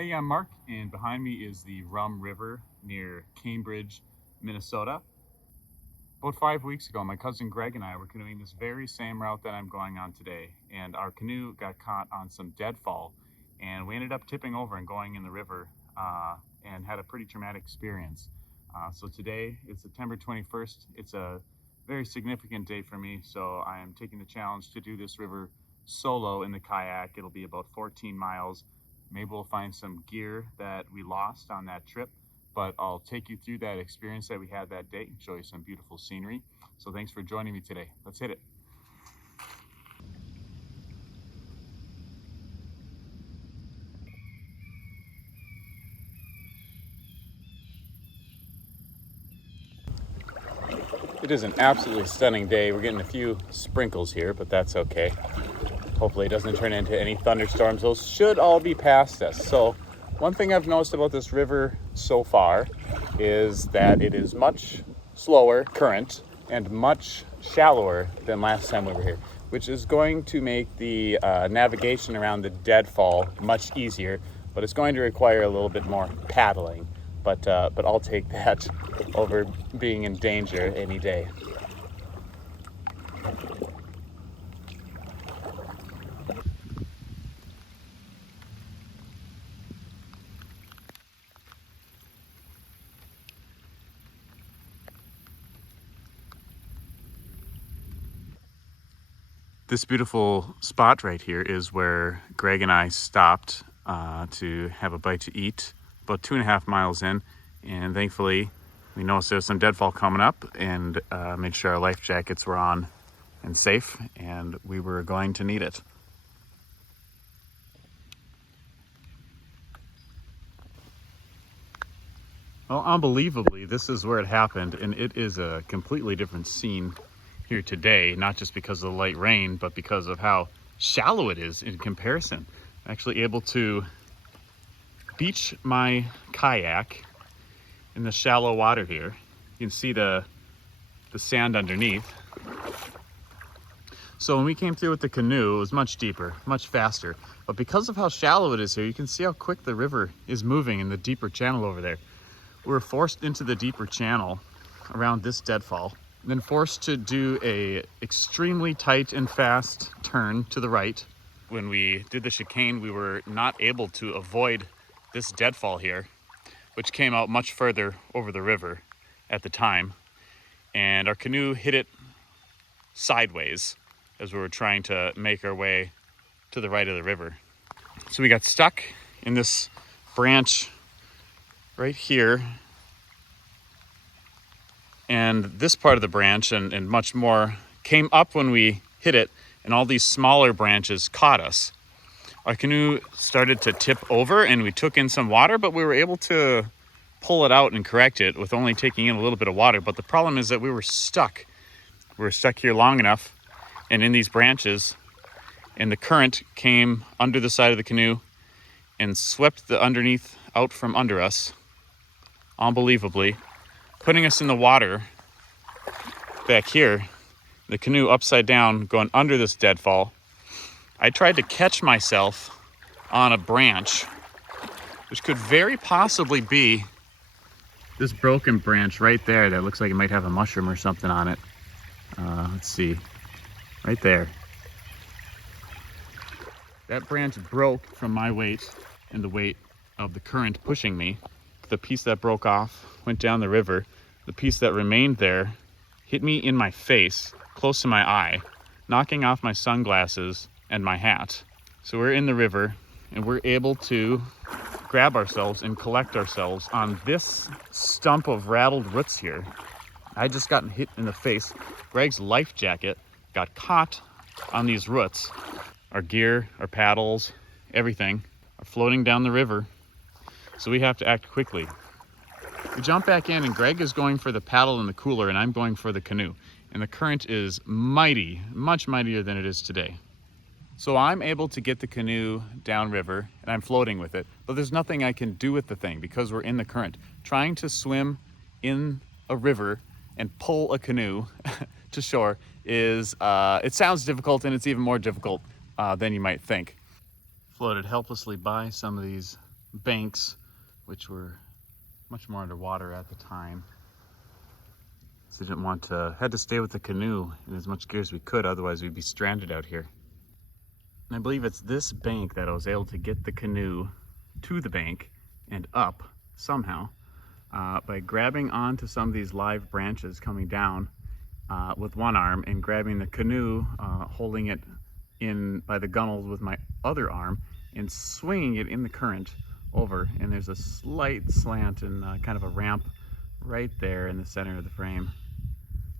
Hey, I'm Mark, and behind me is the Rum River near Cambridge, Minnesota. About 5 weeks ago, my cousin Greg and I were canoeing this very same route that I'm going on today, and our canoe got caught on some deadfall, and we ended up tipping over and going in the river and had a pretty traumatic experience. So today is September 21st. It's a very significant day for me, so I am taking the challenge to do this river solo in the kayak. It'll be about 14 miles. Maybe we'll find some gear that we lost on that trip, but I'll take you through that experience that we had that day and show you some beautiful scenery. So thanks for joining me today. Let's hit it. It is an absolutely stunning day. We're getting a few sprinkles here, but that's okay. Hopefully it doesn't turn into any thunderstorms. Those should all be past us. So one thing I've noticed about this river so far is that it is much slower current and much shallower than last time we were here, which is going to make the navigation around the deadfall much easier, but it's going to require a little bit more paddling. But I'll take that over being in danger any day. This beautiful spot right here is where Greg and I stopped to have a bite to eat about 2.5 miles in, and thankfully we noticed there was some deadfall coming up and made sure our life jackets were on and safe, and we were going to need it. Well, unbelievably, this is where it happened, and it is a completely different scene here today, not just because of the light rain, but because of how shallow it is in comparison. I'm actually able to beach my kayak in the shallow water here. You can see the sand underneath. So when we came through with the canoe, it was much deeper, much faster. But because of how shallow it is here, you can see how quick the river is moving in the deeper channel over there. We were forced into the deeper channel around this deadfall, then forced to do a extremely tight and fast turn to the right. When we did the chicane, we were not able to avoid this deadfall here, which came out much further over the river at the time. And our canoe hit it sideways as we were trying to make our way to the right of the river. So we got stuck in this branch right here, and this part of the branch and much more came up when we hit it, and all these smaller branches caught us. Our canoe started to tip over and we took in some water, but we were able to pull it out and correct it with only taking in a little bit of water. But the problem is that we were stuck. We were stuck here long enough and in these branches, and the current came under the side of the canoe and swept the underneath out from under us, unbelievably, putting us in the water back here, the canoe upside down going under this deadfall. I tried to catch myself on a branch, which could very possibly be this broken branch right there that looks like it might have a mushroom or something on it. Let's see, right there. That branch broke from my weight and the weight of the current pushing me. The piece that broke off went down the river. The piece that remained there hit me in my face, close to my eye, knocking off my sunglasses and my hat. So we're in the river and we're able to grab ourselves and collect ourselves on this stump of rattled roots here. I just gotten hit in the face. Greg's life jacket got caught on these roots. Our gear, our paddles, everything are floating down the river. So we have to act quickly. We jump back in and Greg is going for the paddle and the cooler and I'm going for the canoe. And the current is mighty, much mightier than it is today. So I'm able to get the canoe downriver and I'm floating with it, but there's nothing I can do with the thing because we're in the current. Trying to swim in a river and pull a canoe to shore is, it sounds difficult, and it's even more difficult than you might think. Floated helplessly by some of these banks, which were much more underwater at the time. So didn't want to, had to stay with the canoe in as much gear as we could, otherwise we'd be stranded out here. And I believe it's this bank that I was able to get the canoe to the bank and up somehow by grabbing onto some of these live branches coming down with one arm and grabbing the canoe, holding it in by the gunnels with my other arm and swinging it in the current over. And there's a slight slant and kind of a ramp right there in the center of the frame.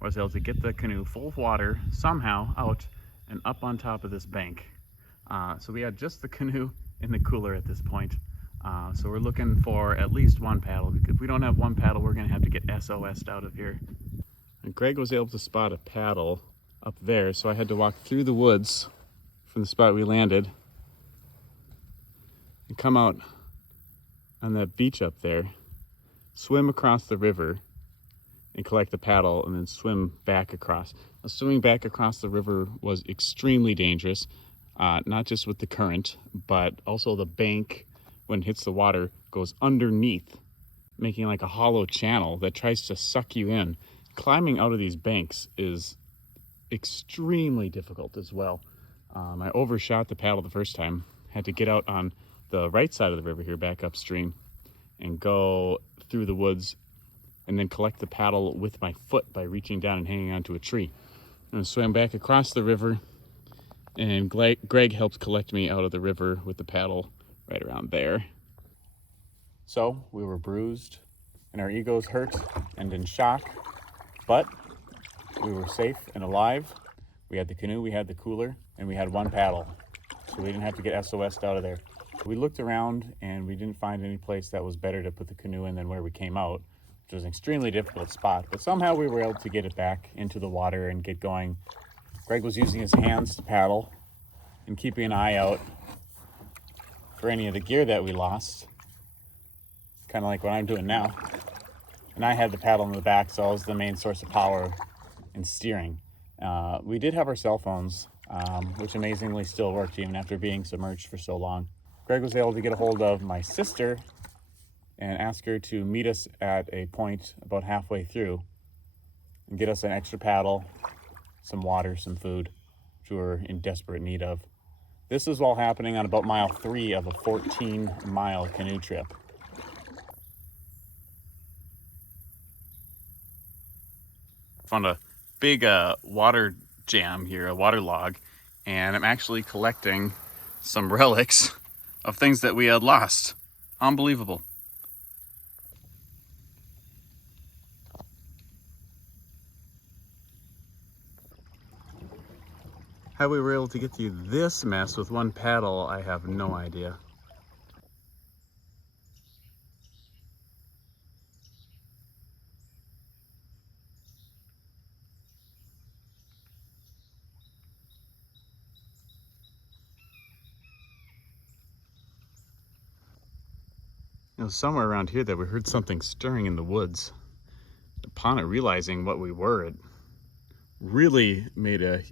I was able to get the canoe full of water somehow out and up on top of this bank. So we had just the canoe in the cooler at this point. So we're looking for at least one paddle. If we don't have one paddle, we're gonna have to get SOS'd out of here. And Greg was able to spot a paddle up there, so I had to walk through the woods from the spot we landed and come out on that beach up there, swim across the river and collect the paddle and then swim back across. Now, swimming back across the river was extremely dangerous, not just with the current, but also the bank, when it hits the water, goes underneath, making like a hollow channel that tries to suck you in. Climbing out of these banks is extremely difficult as well. I overshot the paddle the first time, had to get out on the right side of the river here, back upstream, and go through the woods and then collect the paddle with my foot by reaching down and hanging onto a tree. And I swam back across the river, and Greg helped collect me out of the river with the paddle right around there. So we were bruised and our egos hurt and in shock, but we were safe and alive. We had the canoe, we had the cooler, and we had one paddle. So we didn't have to get SOS'd out of there. We looked around and we didn't find any place that was better to put the canoe in than where we came out, which was an extremely difficult spot, but somehow we were able to get it back into the water and get going. Greg was using his hands to paddle and keeping an eye out for any of the gear that we lost, kind of like what I'm doing now. And I had the paddle in the back, so I was the main source of power and steering. We did have our cell phones, which amazingly still worked even after being submerged for so long. Greg was able to get a hold of my sister and ask her to meet us at a point about halfway through and get us an extra paddle, some water, some food, which we were in desperate need of. This is all happening on about mile 3 of a 14-mile canoe trip. Found a big water jam here, a water log, and I'm actually collecting some relics of things that we had lost. Unbelievable. How we were able to get through this mess with one paddle, I have no idea. It was somewhere around here that we heard something stirring in the woods. Upon it realizing what we were, it really made a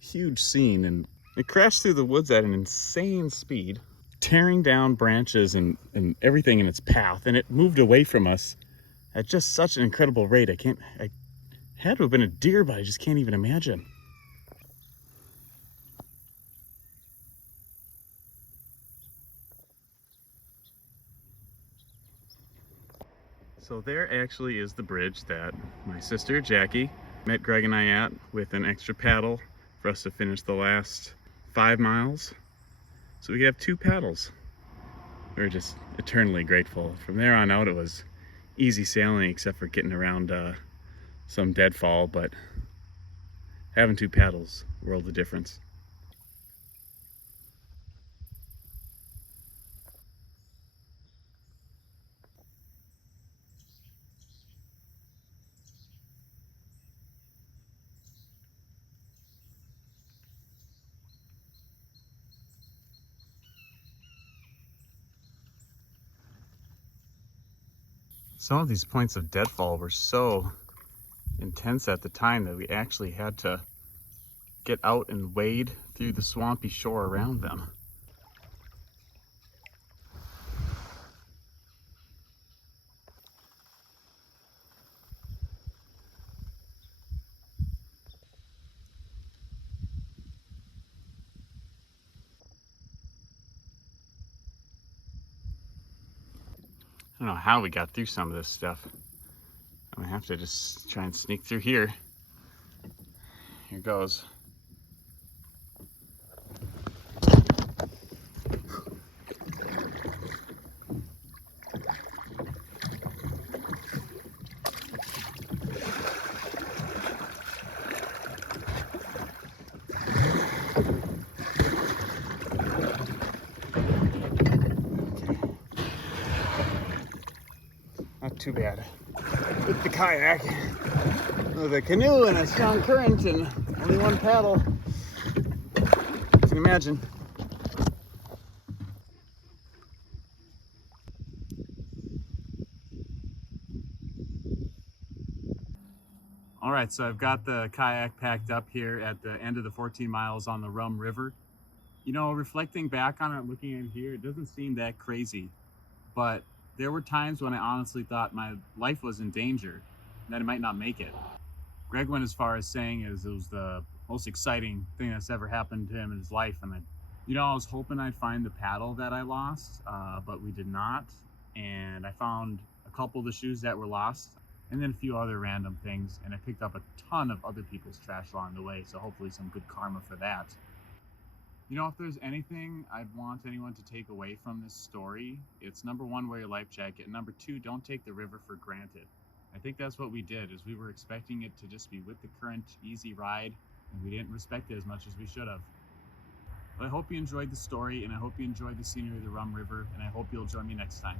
huge scene, and it crashed through the woods at an insane speed, tearing down branches and everything in its path, and it moved away from us at just such an incredible rate. I had to have been a deer, but I just can't even imagine. So there actually is the bridge that my sister Jackie met Greg and I at, with an extra paddle for us to finish the last 5 miles. So we could have 2 paddles. We were just eternally grateful. From there on out, it was easy sailing except for getting around some deadfall, but having 2 paddles, world of difference. Some of these points of deadfall were so intense at the time that we actually had to get out and wade through the swampy shore around them. I don't know how we got through some of this stuff. I'm gonna have to just try and sneak through here. Here goes. Not too bad. With the kayak, with a canoe and a strong current and only one paddle. You can imagine. All right, so I've got the kayak packed up here at the end of the 14 miles on the Rum River. You know, reflecting back on it, looking in here, it doesn't seem that crazy, but there were times when I honestly thought my life was in danger, that I might not make it. Greg went as far as saying it was the most exciting thing that's ever happened to him in his life. And I was hoping I'd find the paddle that I lost, but we did not. And I found a couple of the shoes that were lost, and then a few other random things. And I picked up a ton of other people's trash along the way, so hopefully some good karma for that. You know, if there's anything I'd want anyone to take away from this story, it's number one, wear your life jacket, and number two, don't take the river for granted. I think that's what we did, is we were expecting it to just be with the current, easy ride, and we didn't respect it as much as we should have. But I hope you enjoyed the story, and I hope you enjoyed the scenery of the Rum River, and I hope you'll join me next time.